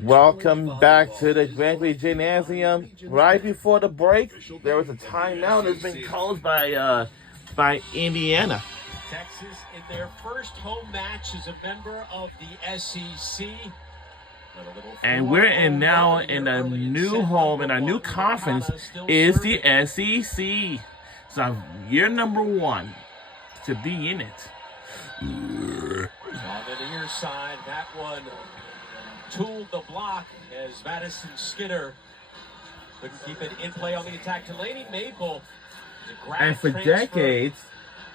Welcome back to the Grantley Gymnasium. Right before the break, there was a timeout that's been called by Indiana. Texas in their first home match as a member of the SEC. And we're now in a new home, and our new conference is the SEC. So year number 1 to be in it. On the near side, that one tooled the block as Madison Skinner couldn't keep it in play on the attack. Delaney Maple, and for decades,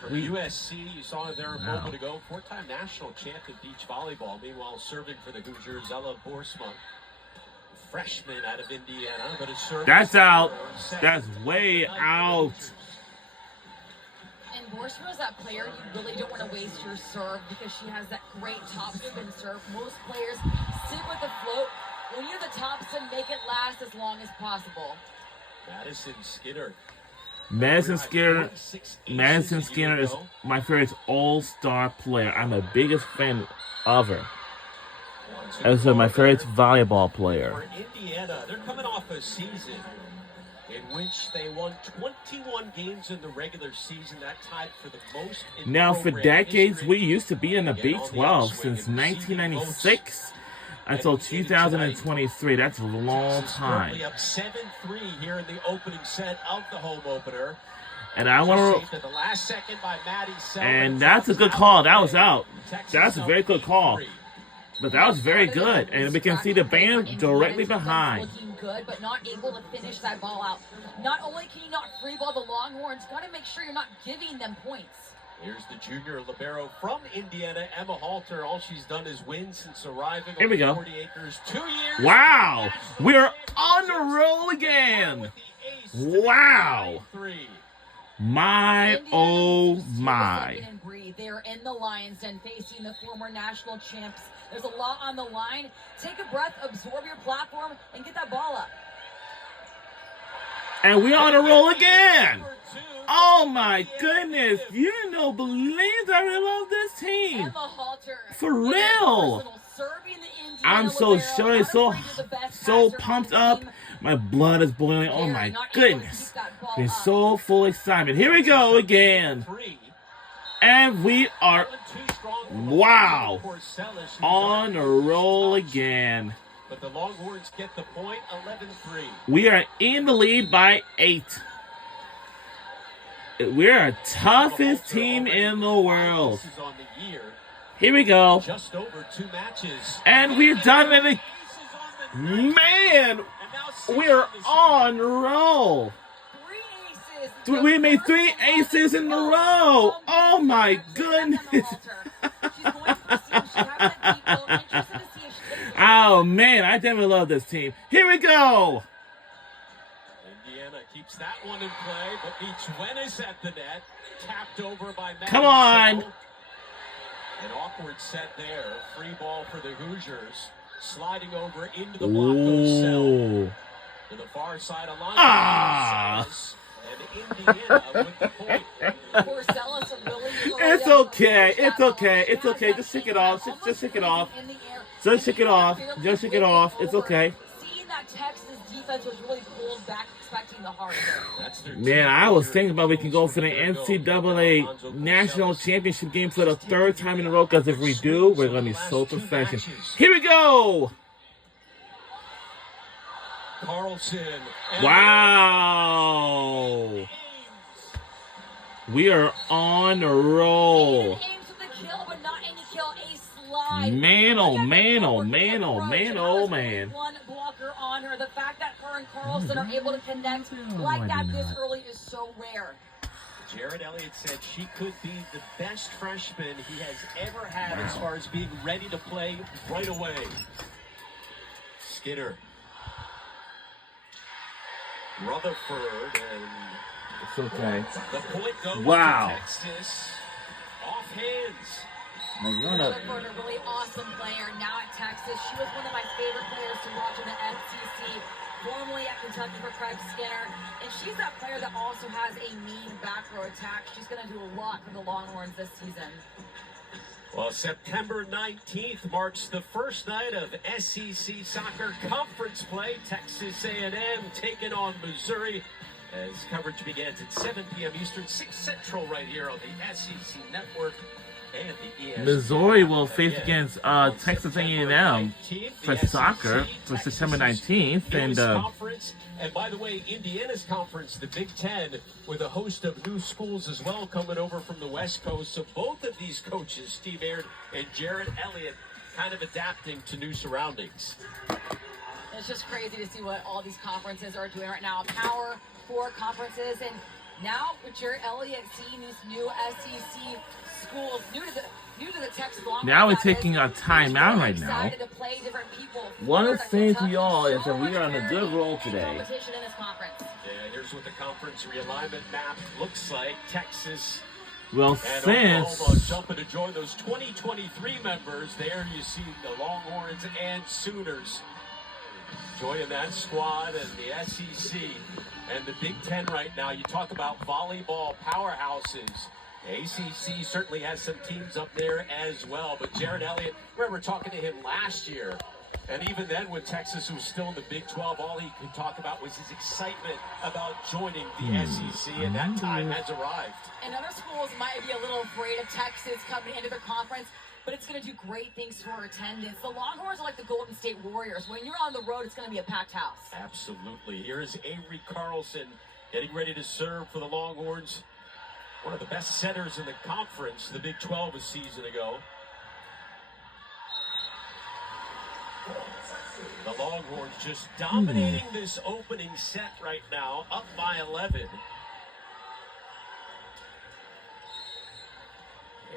from USC, you saw it there a moment ago, 4-time national champ in beach volleyball. Meanwhile, serving for the Hoosiers, Ella Boersma, freshman out of Indiana, but it's serving. That's out. That's way out. And Boersma is that player you really don't want to waste your serve because she has that great top spin serve. Most players sit with the float. When you're the top spin, make it last as long as possible. Madison Skinner. Madison Skinner is my favorite all-star player. I'm the biggest fan of her. As my favorite volleyball player. For Indiana, they're coming off a season in which they won 21 games in the regular season. That tied for the most in now, for decades, history. we used to be in the Big 12 since 1996 until 2023. That's a long time. Currently up 7-3 here in the opening set of the home opener. And I want to. The last second by Maddie Selma. And that's a good call. That was out. That's a very good call. But that was very good. And we can see the band directly behind. Looking good, but not able to finish that ball out. Not only can you not free ball the Longhorns, got to make sure you're not giving them points. Here's the junior libero from Indiana, Emma Halter. All she's done is win since arriving. Here we go. 40 acres, 2 years. Wow. We're on the roll again. Wow. My, oh my. They are in the Lions Den facing the former national champs. There's a lot on the line. Take a breath, absorb your platform, and get that ball up. And we're on a roll again. Oh my goodness. You don't believe I really love this team. Emma Halter, for real. I'm so sure, so pumped up. My blood is boiling. Oh my goodness. Been so full excitement. Here we go again. And we are, wow, on a roll again. But the Longhorns get the point, 11-3. We are in the lead by 8. We're our toughest team in the world. Here we go. Just over 2 matches. And we're done with it. Man, we're on a roll. We made 3 aces in a row. Oh my goodness. Oh man, I definitely love this team. Here we go. Indiana keeps that one in play, but beats Wenis at the net. Tapped over by Matt. Come on. An awkward set there. Free ball for the Hoosiers. Sliding over into the block of Cell. To the far side of line. And Indiana with the point. It's okay. It's okay. It's okay. Just shake it off. Just shake it off. Just shake it off. Just shake it off. It's okay. Seeing that Texas defense was really pulled back, expecting the hard. Man, I was thinking about we can go for the NCAA National Championship game for the 3rd time in a row, because if we do, we're going to be so professional. Here we go. Carlson. Wow. We are on a roll. Man, oh man, oh man, oh man, oh man. One blocker on her. The fact that her and Carlson are able to connect like that this early is so rare. Jared Elliott said she could be the best freshman he has ever had as far as being ready to play right away. Skinner. Rutherford and it's okay. the point goes wow. to Texas. Off hands. Rutherford, a really awesome player now at Texas. She was one of my favorite players to watch in the SEC, formerly at Kentucky for Craig Skinner. And she's that player that also has a mean back row attack. She's going to do a lot for the Longhorns this season. Well, September 19th marks the first night of SEC soccer conference play. Texas A&M taking on Missouri as coverage begins at 7 p.m. Eastern, 6 Central right here on the SEC Network and the ESPN. Missouri will face against Texas A&M for soccer for September 19th. And by the way, Indiana's conference, the Big Ten, with a host of new schools as well coming over from the West Coast. So both of these coaches, Steve Aird and Jared Elliott, kind of adapting to new surroundings. It's just crazy to see what all these conferences are doing right now. Power 4 conferences, and now with Jared Elliott seeing these new SEC schools, new to the Texas Longhorns. Now we're taking a timeout right now. What I'm saying to y'all is that we are on a good roll today. Yeah, here's what the conference realignment map looks like. Texas Well, and since Oklahoma jumping to join those 2023 members. There you see the Longhorns and Sooners joining that squad, and the SEC and the Big Ten right now. You talk about volleyball powerhouses. ACC certainly has some teams up there as well. But Jared Elliott, remember talking to him last year, and even then when Texas was still in the Big 12, all he could talk about was his excitement about joining the SEC, and that time has arrived. And other schools might be a little afraid of Texas coming into their conference, but it's going to do great things for attendance. The Longhorns are like the Golden State Warriors. When you're on the road, it's going to be a packed house. Absolutely. Here's Avery Carlson getting ready to serve for the Longhorns. One of the best setters in the conference, the Big 12 a season ago. The Longhorns just dominating this opening set right now, up by 11.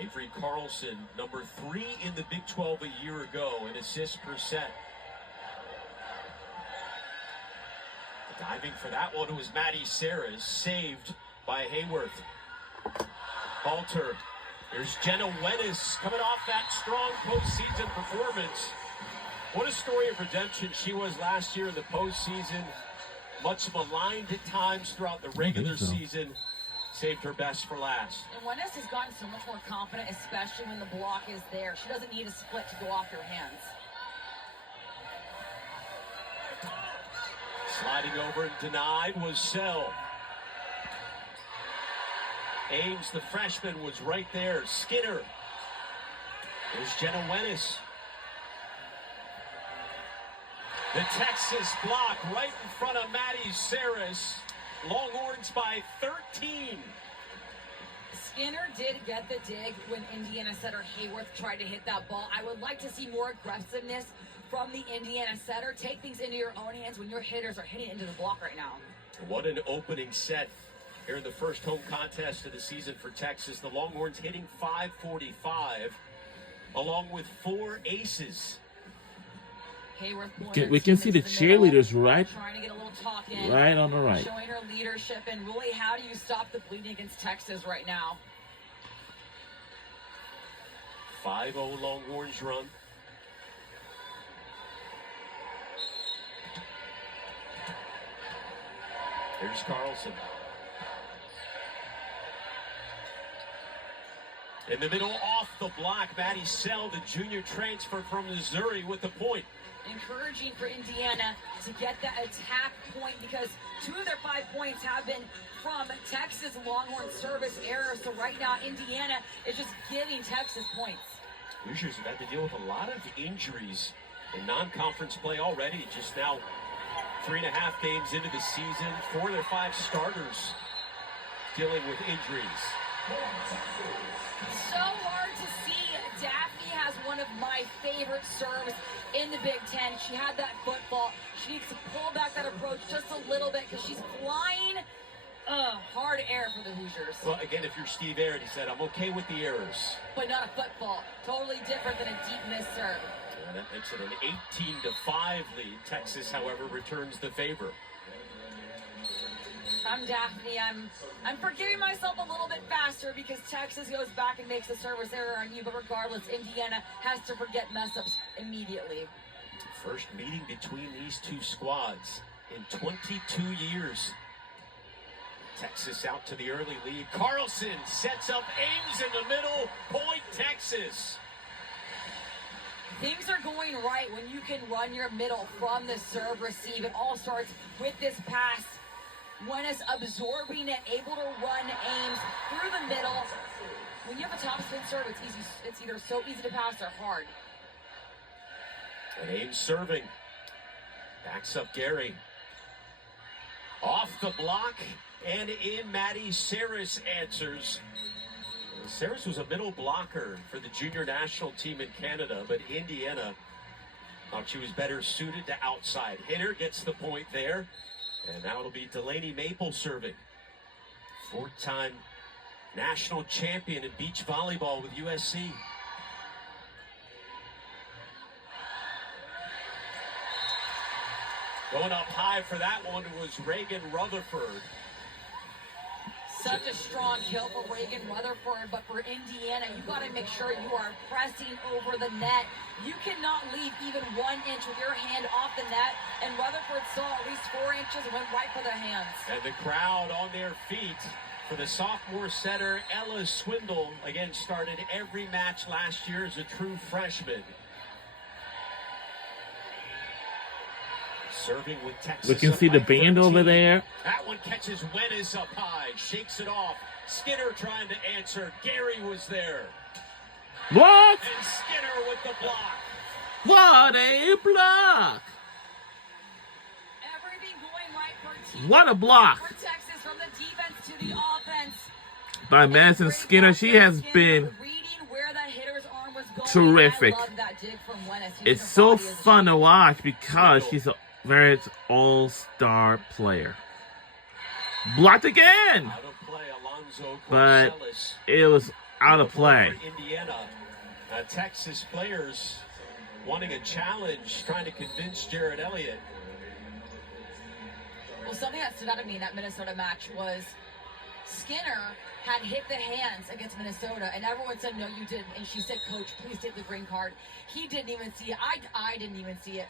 Avery Carlson, number 3 in the Big 12 a year ago in assists per set. Diving for that one was Maddie Saris, saved by Hayworth. Halter. Here's Jenna Wennis coming off that strong postseason performance. What a story of redemption she was last year in the postseason. Much maligned at times throughout the regular season. Saved her best for last. And Wennis has gotten so much more confident, especially when the block is there. She doesn't need a split to go off your hands. Sliding over and denied was Sell. Ames, the freshman, was right there. Skinner. There's Jenna Wennis. The Texas block right in front of Maddie Saris. Longhorns by 13. Skinner did get the dig when Indiana setter Hayworth tried to hit that ball. I would like to see more aggressiveness from the Indiana setter. Take things into your own hands when your hitters are hitting into the block right now. What an opening set here in the first home contest of the season for Texas. The Longhorns hitting .545 along with 4 aces. We can see the cheerleaders right, trying to get a little talk in, right on the right. Showing her leadership, and really, how do you stop the bleeding against Texas right now? 5-0 Longhorns run. Here's Carlson. In the middle, off the block, Maddie Sell, the junior transfer from Missouri, with the point. Encouraging for Indiana to get that attack point, because 2 of their 5 points have been from Texas Longhorn service errors. So right now, Indiana is just giving Texas points. Hoosiers have had to deal with a lot of injuries in non-conference play already. Just now, 3.5 games into the season, 4 of their 5 starters dealing with injuries. So hard to see. Daphne has one of my favorite serves in the Big Ten. She had that football. She needs to pull back that approach just a little bit because she's flying. Hard air for the Hoosiers. Well, again, if you're Steve Aird, he said, I'm okay with the errors. But not a football. Totally different than a deep miss serve. Yeah, that makes it an 18-5 lead. Texas, however, returns the favor. I'm Daphne. I'm forgiving myself a little bit faster because Texas goes back and makes a service error on you. But regardless, Indiana has to forget mess-ups immediately. First meeting between these two squads in 22 years. Texas out to the early lead. Carlson sets up Ames in the middle. Point Texas. Things are going right when you can run your middle from the serve receive. It all starts with this pass. Wenis absorbing it, able to run Ames through the middle. When you have a top spin serve, it's easy. It's either so easy to pass or hard. And Ames serving. Backs up Gary. Off the block and in. Maddie Saris answers. Saris was a middle blocker for the junior national team in Canada, but Indiana thought she was better suited to outside hitter. Gets the point there. And now it'll be Delaney Maple serving. 4-time national champion in beach volleyball with USC. Going up high for that one was Reagan Rutherford. Such a strong kill for Reagan Rutherford, but for Indiana, you got to make sure you are pressing over the net. You cannot leave even 1 inch with your hand off the net, and Rutherford saw at least 4 inches and went right for their hands. And the crowd on their feet for the sophomore setter, Ella Swindle. Again, started every match last year as a true freshman. Serving with Texas. We can see the band over there. That one catches Wenis up high, shakes it off. Skinner trying to answer. Gary was there. What? And Skinner with the block. What a block! Everything going right for team. What a block! For Texas, from the defense to the offense. By Madison Skinner, she has been reading where that hitter's arm was going. terrific. I love that dig from Wenis. It's so fun to watch because she's a very all-star player. Blocked again! Out of play, Alonzo But Corsellis. it was out of play. Indiana, Texas players wanting a challenge, trying to convince Jared Elliott. Well, something that stood out to me in that Minnesota match was Skinner had hit the hands against Minnesota, and everyone said, no, you didn't. And she said, Coach, please take the green card. He didn't even see it. I didn't even see it.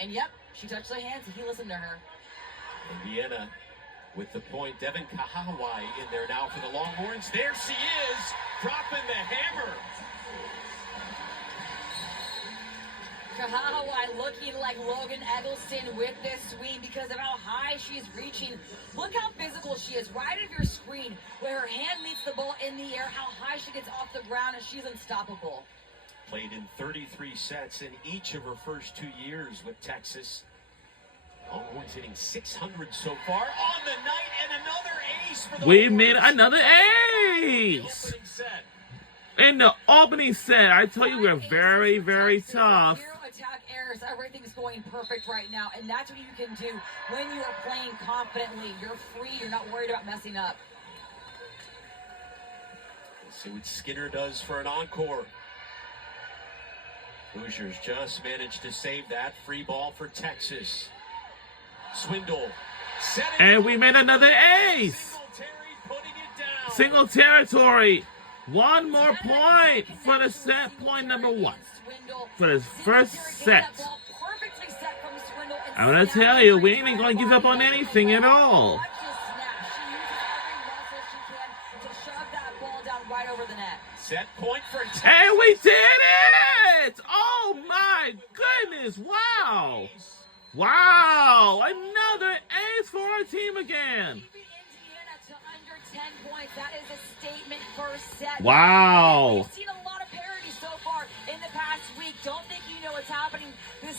And yep, she touched the hands, and he listened to her. Indiana with the point. Devin Kahawai in there now for the Longhorns. There she is, dropping the hammer. Kahawai looking like Logan Eggleston with this swing because of how high she's reaching. Look how physical she is. Right of your screen where her hand meets the ball in the air, how high she gets off the ground, and she's unstoppable. Played in 33 sets in each of her first 2 years with Texas. Longhorns hitting 600 so far on the night, and another ace for the We Longhorns. made another ace! Opening set. In the opening set, I tell you, we're very, very tough. Zero attack errors. Everything's going perfect right now, and that's what you can do when you are playing confidently. You're free. You're not worried about messing up. Let's see what Skinner does for an encore. Hoosiers just managed to save that. Free ball for Texas. Swindle. Set it And up. we made another ace! Singletary putting it down. Single territory. One more point for the set, point number 1. For his first set. I'm going to tell you, we ain't going to give up on anything at all. Set point for Texas. And we did it! Oh my goodness, wow! Wow, another ace for our team again. That is a statement first set. Wow. We've seen a lot of parity so far in the past week. Don't think you know what's happening this